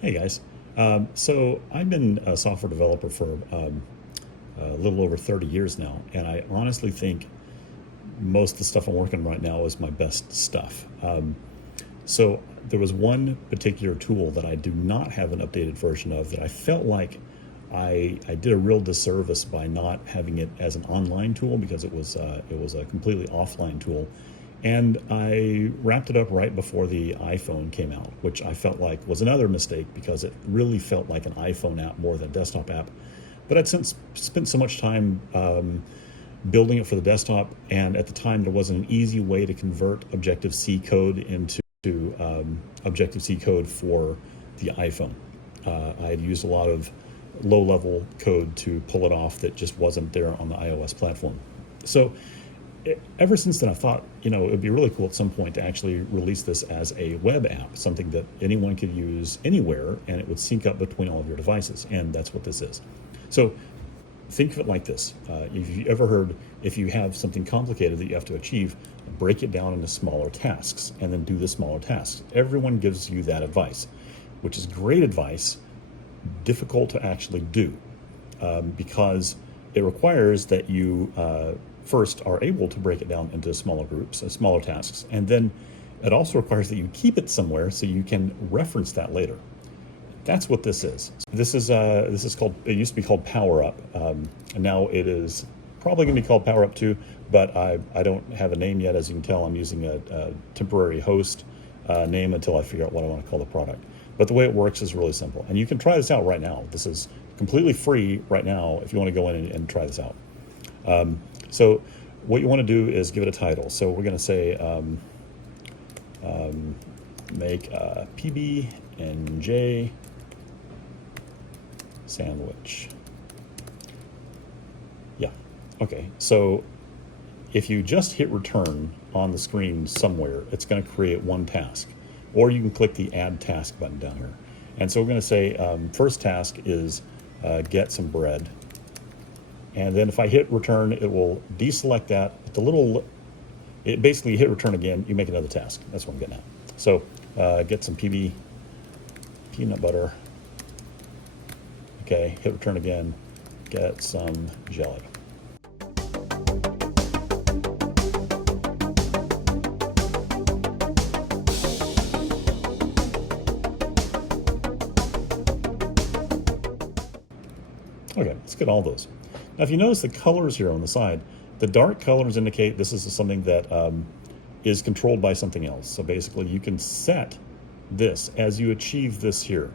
Hey guys. So I've been a software developer for a little over 30 years now, and I honestly think most of the stuff I'm working on right now is my best stuff. So there was one particular tool that I do not have an updated version of that I felt like I did a real disservice by not having it as an online tool because it was a completely offline tool, and I wrapped it up right before the iPhone came out, which I felt like was another mistake because it really felt like an iPhone app more than a desktop app. But I'd since spent so much time building it for the desktop, and at the time there wasn't an easy way to convert Objective-C code into Objective-C code for the iPhone. I had used a lot of low-level code to pull it off that just wasn't there on the iOS platform. So ever since then, I thought, it would be really cool at some point to actually release this as a web app, something that anyone could use anywhere, and it would sync up between all of your devices, and that's what this is. So think of it like this. If you ever heard, if you have something complicated that you have to achieve, break it down into smaller tasks, and then do the smaller tasks. Everyone gives you that advice, which is great advice, difficult to actually do, because it requires that you first are able to break it down into smaller groups, smaller tasks, and then it also requires that you keep it somewhere so you can reference that later. That's what this is. This is called. It used to be called PowerUp, and now it is probably going to be called PowerUp 2. But I don't have a name yet. As you can tell, I'm using a temporary host name until I figure out what I want to call the product. But the way it works is really simple, and you can try this out right now. This is completely free right now if you want to go in and try this out. So what you want to do is give it a title. So we're going to say make a PB&J sandwich. Yeah. Okay. So if you just hit return on the screen somewhere, it's going to create one task. Or you can click the add task button down here. And so we're going to say first task is get some bread. And then if I hit return, it will deselect that. It basically hit return again, you make another task. That's what I'm getting at. So get some peanut butter. Okay, hit return again, get some jelly. Okay, let's get all those. Now, if you notice the colors here on the side, the dark colors indicate this is something that is controlled by something else. So basically, you can set this as you achieve this here.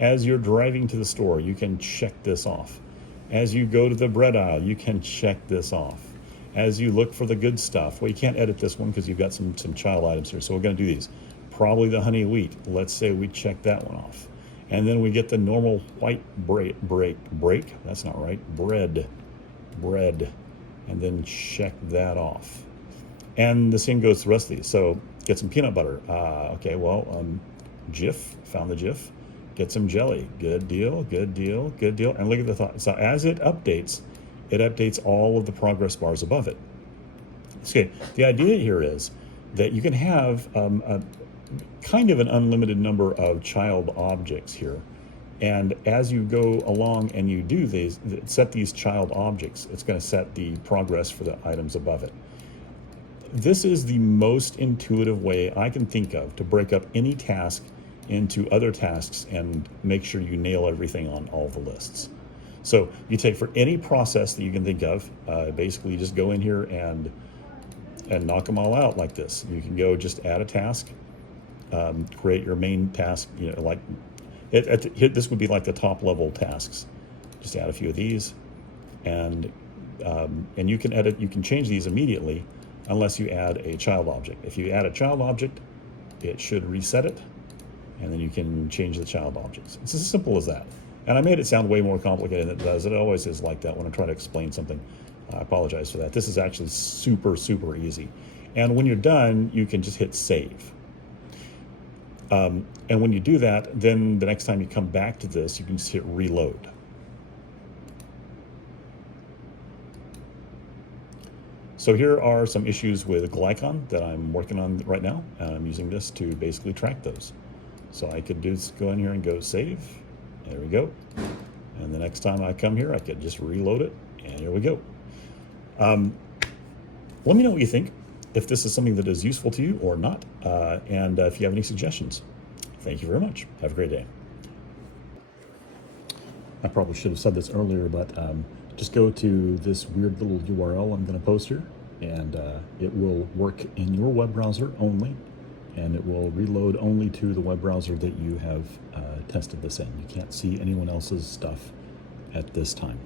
As you're driving to the store, you can check this off. As you go to the bread aisle, you can check this off. As you look for the good stuff, well, you can't edit this one because you've got some child items here. So we're going to do these. Probably the honey wheat. Let's say we check that one off. And then we get the normal white break, that's not right, bread, and then check that off. And the same goes to the rest of these. So get some peanut butter. Okay, well, Jif, found the Jif. Get some jelly. Good deal, good deal, good deal. And look at the thought. So as it updates all of the progress bars above it. Okay, the idea here is that you can have a kind of an unlimited number of child objects here. And as you go along and you do these, set these child objects, it's going to set the progress for the items above it. This is the most intuitive way I can think of to break up any task into other tasks and make sure you nail everything on all the lists. So you take for any process that you can think of, basically you just go in here and knock them all out like this. You can go just add a task, create your main task, like this would be like the top level tasks. Just add a few of these, and you can edit, you can change these immediately unless you add a child object. If you add a child object, it should reset it, and then you can change the child objects. It's as simple as that. And I made it sound way more complicated than it does. It always is like that when I try to explain something. I apologize for that. This is actually super, super easy. And when you're done, you can just hit save. And when you do that, then the next time you come back to this, you can just hit reload. So here are some issues with Glycon that I'm working on right now, and I'm using this to basically track those. So I could just go in here and go save. There we go. And the next time I come here, I could just reload it, and here we go. Let me know what you think, if this is something that is useful to you or not, and if you have any suggestions. Thank you very much. Have a great day. I probably should have said this earlier, but just go to this weird little URL I'm going to post here, and it will work in your web browser only, and it will reload only to the web browser that you have tested this in. You can't see anyone else's stuff at this time.